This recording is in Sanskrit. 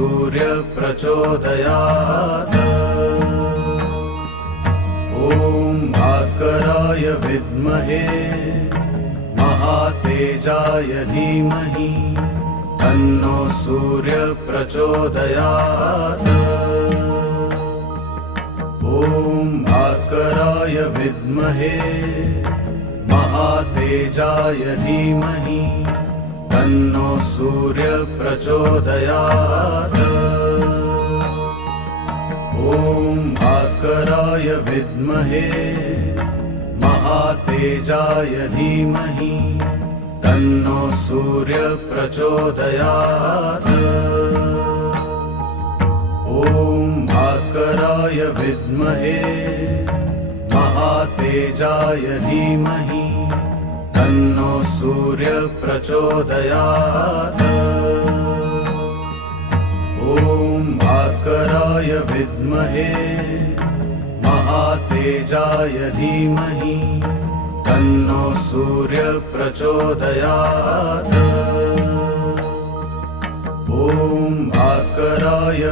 सूर्यः प्रचोदयात्। ॐ भास्कराय विद्महे महातेजाय धीमहि तन्नो सूर्यः प्रचोदयात्। ॐ भास्कराय विद्महे महातेजाय धीमहि तन्नो सूर्यः प्रचोदयात्। ॐ भास्कराय विद्महे महातेजाय धीमहि तन्नो सूर्यः प्रचोदयात्। ॐ भास्कराय विद्महे महातेजाय धीमहि तन्नो सूर्यः प्रचोदयात्। ॐ भास्कराय विद्महे महातेजाय धीमहि तन्नो सूर्यः प्रचोदयात्। ॐ भास्कराय